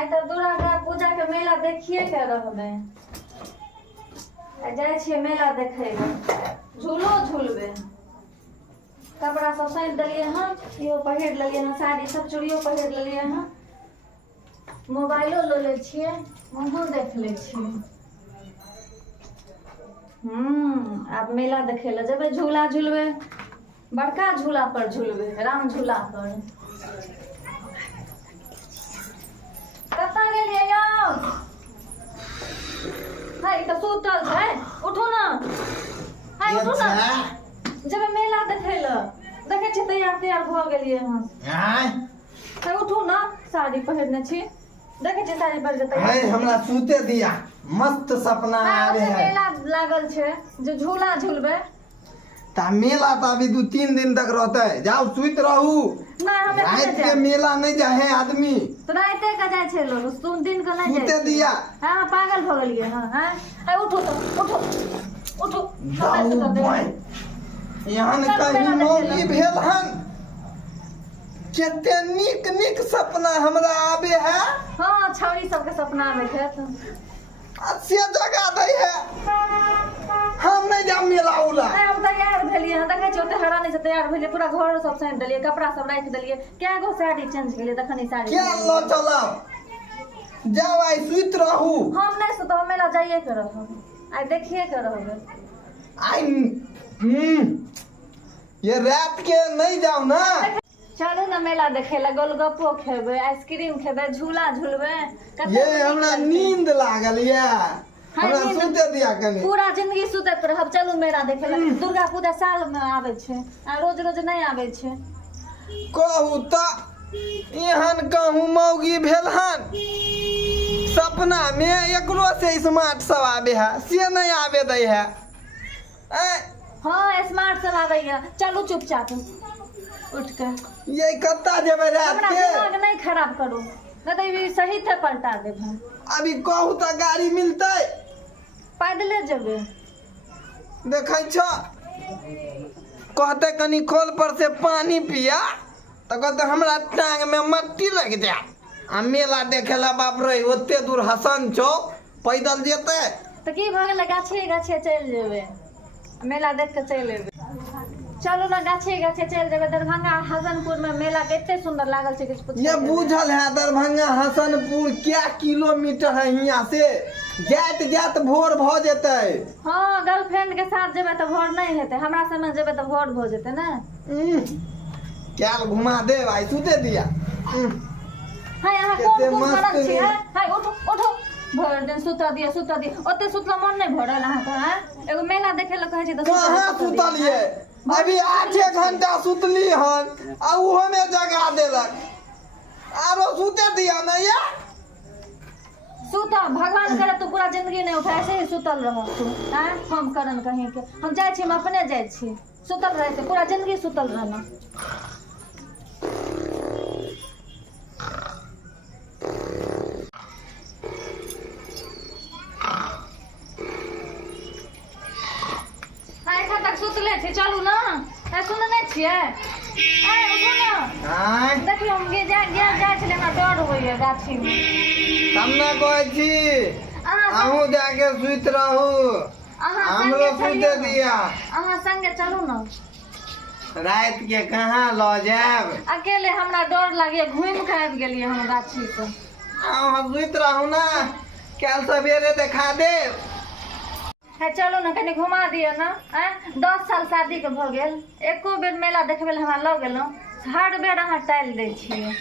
आइ तो दुर्गा पूजा के मेला देखिए के रहबे। जाए छिए मेला देखे झूलो झूलबे। कपड़ा सब साइड दलिए हां, यो पहिर लेलिए हां, साड़ी सब चूड़ियो पहिर लेलिए हां, मोबाइलो ले ले छिए, मुंहो देख ले छिए। अब मेला देखे ले जेबे, झूला झूलबे, बड़का झूला पर झूलबे, राम झूला पर। कता गेलिए यौ? हाय त सुतल छै, उठू ना। हाय उठू ना, जब मेला देखे ल देखे छी तैयार भ गेलिए हम। हाय उठू ना, साड़ी पहिरने छी, देखे छी साड़ी पहिर के। हाय हमरा सूते दिया, मस्त सपना आवे है। मेला लागल छै जे झूला झूलबे। ता मेला तो अभी 2-3 दिन तक रहते, जाओ सुत रहू। रात के मेला नहीं जाए आदमी, तो रात के जाए छे लोग, तुम दिन के नहीं जाए। सूते दिया। हां पागल भ गेलिए। हां हां उठो तो उठो उठो। जाओ भाई, यहाँ कहीं मौगी भेल हन, केते निक निक सपना हमरा आवे है। हां छौरी सबके सपना आवे है तो अच्छे जगह दे है। हम नहीं जा मेला उला। हम तैयार भेलिए, देखे छी ओते हरानी से तैयार भेलिए, पूरा घर सब साइड देलिए, कपड़ा सब राख देलिए, क्या गो साड़ी चेंज केलिए, तखनी साड़ी क्या लो चलो जाओ, आई सुत रहू। हम नहीं सुतो, मेला जाइए के रहब, आई देखिए के रहबे। आई ये रात के नहीं जाओ ना। चलू ना मेला देखे ला, गोलगप्पो खेबे, आइसक्रीम खेबे, झूला झूलबे। ये हमरा नींद लागल या, हमरा सुते दिया कनी। पूरा जिंदगी सुते पर हम। चलू मेला देखे ला, दुर्गा पूजा साल में आवे छे, रोज रोज नहीं आवे छे। कहू त एहन कहूँ मौगी भेल हन, सपना में एकरो से स्मार्ट सब आवे है, से नहीं आवे दे है। हाँ स्मार्ट सब आवे है। चलू चुपचाप उठ के। ये कत्ता जेबे रात के? दिमाग नहीं खराब करो, नहीं तो सही थे पलटा देब हम। अभी कहू त गाड़ी मिलते? पैदले जेबे। देखे छ कहते कनी खोल पर से पानी पिया, तो कहते हमरा टांग में मट्टी लग जा। आ मेला देखे ला बाप रे ओते दूर हसन चौक पैदल जेते तो की भ गेलै, गाछे गाछे चल जेबे, मेला देख के चल एबे। चलो ना गाछे गाछे चल जेबे। दरभंगा हसनपुर में मेला केते सुंदर लागल छै, कुछ पूछे। ये बुझल है दरभंगा हसनपुर क्या किलोमीटर है यहाँ से? जात जात भोर भ जेते। हाँ गर्लफ्रेंड के साथ जेबे तो भोर नहीं हेते, हमरा संग जेबे तो भोर भ जेते ना। क्या घुमा दे भाई, सुते दिया। हाय यहाँ कौन कौन करत छी? हाय उठो उठो, भोर दिन सुता दिया ओते सुतला मन नहीं भरल अहाँ के? एगो मेला देखे ल कहै छी त कहां सुतलिए? अभी 8 घंटा सुतली हन, आ उहो में जगा देलक। आरो सुते दिया ना ये। सुता, भगवान करे तू पूरा जिंदगी नहीं उठा, ऐसे ही सुतल रह तू। हैं हम करन कहीं के, हम जाय छी, हम अपने जाय छी, सुतल रहे से पूरा जिंदगी सुतल रहना। सुतले छी, चलू ना। सुनने छिए? उठो ना। देखियो हम जाय छले, हमरा डर होइए गाछी में। हम ना कहै छी अहूँ जाके सुत रहू, हमरो सुते दिया। अहाँ संगे चलू ना। रात के कहाँ ल जाब? अकेले हमरा डर लागे, घूम के आबि गेलिए हम गाछी से। हम सुत रहू ना, कल सवेरे देखा देब। चलो ना कनी घुमा दियो ना। 10 साल शादी के भ गेल, एको बेर मेला देखबे ला हमरा ल गेलौ। हर बेर अहाँ टाइल दै छियै,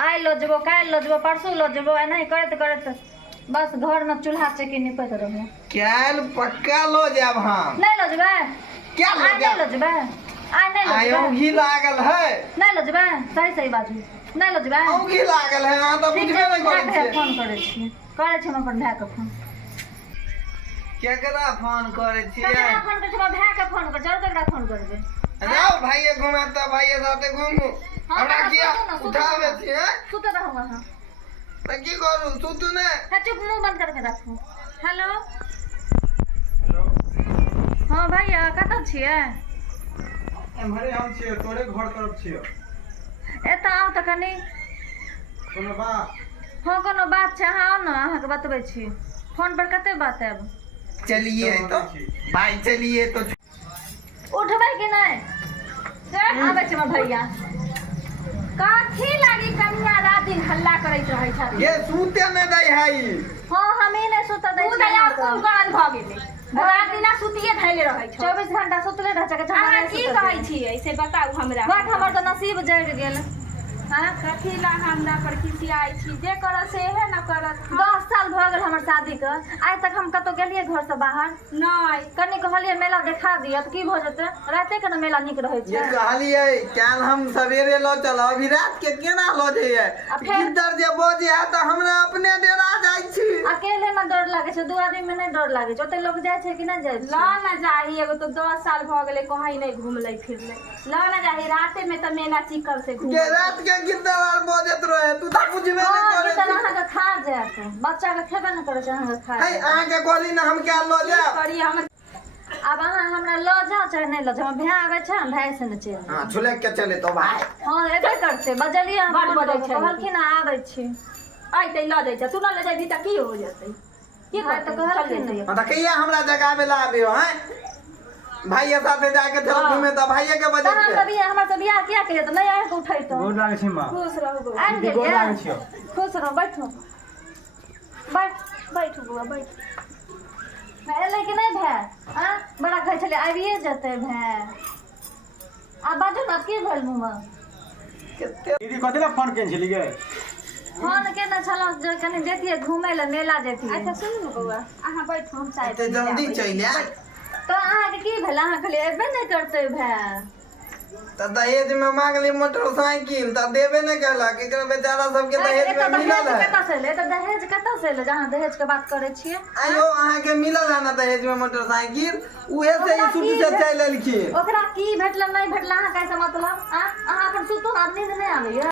आइ लो जेबो, काल्हि लो जेबो, परसू लो जेबो, एनाही करत करत बस घर में चूल्हा चेकी निपत रहू। काल्हि पक्का लो जाब हम। नहीं लो जेबे? क्या लो जाब? नहीं लो जेबे? आई नहीं लो जेबे? औंधी लागल है। नहीं लो जेबे? सही बाजू, नहीं लो जेबे? औंधी लागल है, अहाँ त बुझबे नहीं करै छियै। फोन करे छी हम अपन भाई के फोन। केकरा फोन करे छियै? केकरा फोन करे छी? भाई के फोन कर, जरूर केकरा फोन करबे। जाओ भाइये घुमा त भाइये साथे घुमू। हमरा किया उठावे छियै? सुते रहू अहाँ। त की करू, सुतू ने? चुप, मुंह बंद करके रखू। Hello hello. हाँ भैया कतऽ छियै? एम्हरे हम छियै, तोरे घर तरफ छियै। एतऽ आउ तऽ कनी। कोनो बा? हाँ कोनो बात छै अहाँ आओ ने अहाँके बतबै छी फोन पर कते बात आब चलिए तो भाई चलिए तो उठबै कि नहीं आबै छै हमर भैया कथी लागी कनिया रात दिन हल्ला करैत रहै छथि ये सूते नहीं दई है हाँ हम ही नहीं सुत दै तू छी दया कोन गान भ गेलै रात दिन सुतिए धैले रहै छ 24 घंटा सुतले रह छै अहाँ की कहै छियै से बताउ हमरा बट हमर तो नसीब जड़ गेल हां कथी ला हमरा पर खिसियाई छी जे कर से है न करत 10 साल भ गेल हमर शादी के आज तक हम कतो गेलिए घर से बाहर नहीं कनी कहलिए मेला देखा दिया त की भ जते राते के न मेला निक रहै ये छै कहलिए काल हम सवेरे लो चलो अभी रात के केना लो जाइए फिर? गिद्दर जे बजे है तो हमरा अपने डेरा जाय छी अकेले में डर लागे छै दू आदमी में नहीं डर लागे छै ओते लोग जाय छै कि नहीं जाय ल छै न जाही एगो तो 10 साल भ गेलै कहीं नहीं घूमले फिरले ल न जाही राते में त मेला चिकन से घूम के रात के गिद्दर आर बजत रहे तू तो बुझबे नहीं हाँ करे ई त अहाँ के खा जात बच्चा के खेबे न करे छै अहाँ के खा है जात। अहाँ के कहली ना हम क्या लो जा करी हम अब अहाँ हमरा ल जाओ चाहे नहीं ल जाओ हम भाई आवे छै हम भाई से न चल हां छुले के चले तो भाई हाँ एबे करते बजलिए हम बड़ बजै छै। कहलखिन आबै छी आइते ल जाइ छ तू न ले जाबी त की हो जेतै की भाई तो कहलखिन नहीं हां तो कहिया हमरा जगह में ला आबियो हैं भाई साथे जाके चल हाँ। घूमे तो भाई के बजे तहन कभी हमरा से बियाह किया करिए त नहीं आए के उठै तो गोर लागै छै माँ खुश रहू आन दीदी, गोर लागै छियौ। खुश रहो बैठो बैठो बुआ बैठ मैं एले कि नहीं भाई हां बड़ा कहै छले आबिए जते भाई आ बाजू न की भेल मुंह में दीदी कथी ला फोन केने छली गे फोन केने छलौ जे कनी जतिए घूमे ले मेला जतिए अच्छा सुनू न बौआ अहाँ बैठू हम चाय तो जल्दी चल आ तो अहाँ के की भेल अहाँ खाली एबे नहीं करते भाई तो दहेज में मांगली मोटरसाइकिल तो देबे नहीं कहला कि बेचारा सबके दहेज में मिलल है कतऽ से ले तो दहेज कतऽ से ले जहाँ दहेज के बात करे छिए आयो अहाँ के मिलल है ना दहेज में मोटरसाइकिल उहे से ही सूट से चल लेलखिन ओकरा की भेटल नहीं भेटल अहाँ कैसे मतलब अहाँ अपन सुतू ना नींद नहीं आबैया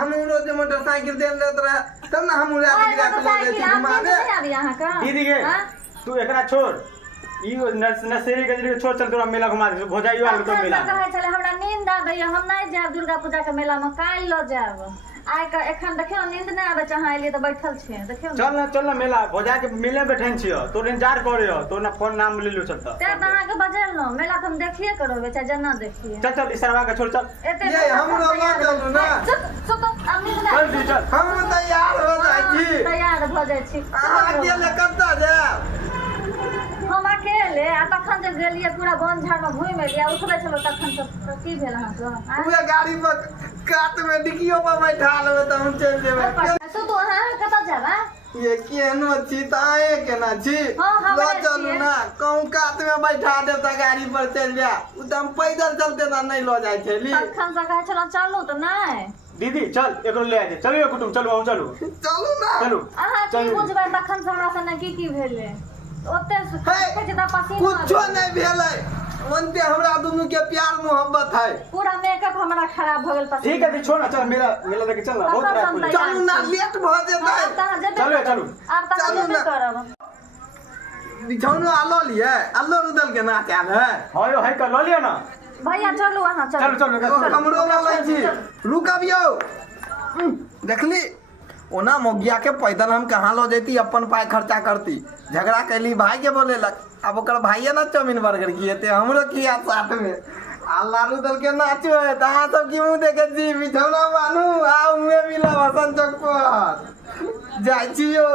हम रोज मोटरसाइकिल दे देत रहे तब ना हम उड़ा के रात लो गए थे घुमावे नहीं आबैया अहाँ का दीदी गे हाँ? तू एकरा छोड़ ई नसेरी गजरी के छोड़ चल तोरा मेला घुमा दे भोजाइयो वाला तो मेला अखन कहै छले हमरा नींद आबैया हम नहीं जाब दुर्गा पूजा के मेला में काल्हि ल जाब आइ का एखन देखियो नींद नहीं आबे छै अहाँ एलिए तो बैठल छिए देखियो चल ना मेला भोजा के मिले बैठन छियो तोर इंतजार करे हो तो ना फोन नाम ले लो चलता ते त अहाँ के बजल न मेला तो हम देखिए करबे चाहे जना देखिए चल इसरवा के छोड़ चल एते ये हमरो ल चलू ना सुत अब नींद चल दी चल हम तैयार हो जाई छी तैयार भ जाइ छी अहाँ अकेले कतऽ जाब हम अकेले आ तखन जे गेलिए पूरा वन झाड़ में घुमि एलिए उठबे छलो तखन तो की भेल अहाँ के पूरा गाड़ी पर कात में डिक्कियो पर बैठा लेबे त हम चल जेबै सुतू अहाँ कतऽ जाब ये केहनो छी त आए केना छी हाँ, हम ल आए चलू छियै। ना कहूँ कात में बैठा देब त गाड़ी पर चल जा उ त हम पैदल चलते ना नहीं ल जाय छली तखन से कहै छलो चलू त नहीं दीदी चल एकरो ले आ चलो ये कुटुम चलो हम चलू चलू ना चलू अहाँ की चलू बुझबै तखन से हमरा संगे की भेलै ओते हे, कहै छै त पसीना कुछो आबै। नहीं भेलै ओनते हमरा दुनू के प्यार मोहब्बत है पूरा मेकअप हमरा खराब भ गेल पसीना ठीक है दी छोड़ ना चल मेला मेला देखे चल ना बहुत तखन रात हम हो तैयार चलू ना लेट भ जेतै अब तहाँ जेबे चलू, करब। चलू। अब तहाँ चलू जेबे ना। करब बिछौनो आलो लिए आलो रुदल के नाच आल है हायो है कर लो लिया ना भैया चलू अहाँ चलू चलो चलो हमरो ला लै छी रुक अबियो देखली ओना मोगिया के पैदल हम कहाँ लो जेती अपन पाय खर्चा करती झगड़ा कैली भाई के बोलेलक अब ओकर भाइये ना चाउमीन बर्गर किए थे हमरो किया साथ में आ लालू दल के नाचो है तहाँ सब की मुँह देखे छी बिछौना बानू आ उहे मिला हसन चौक पर जाइ छियो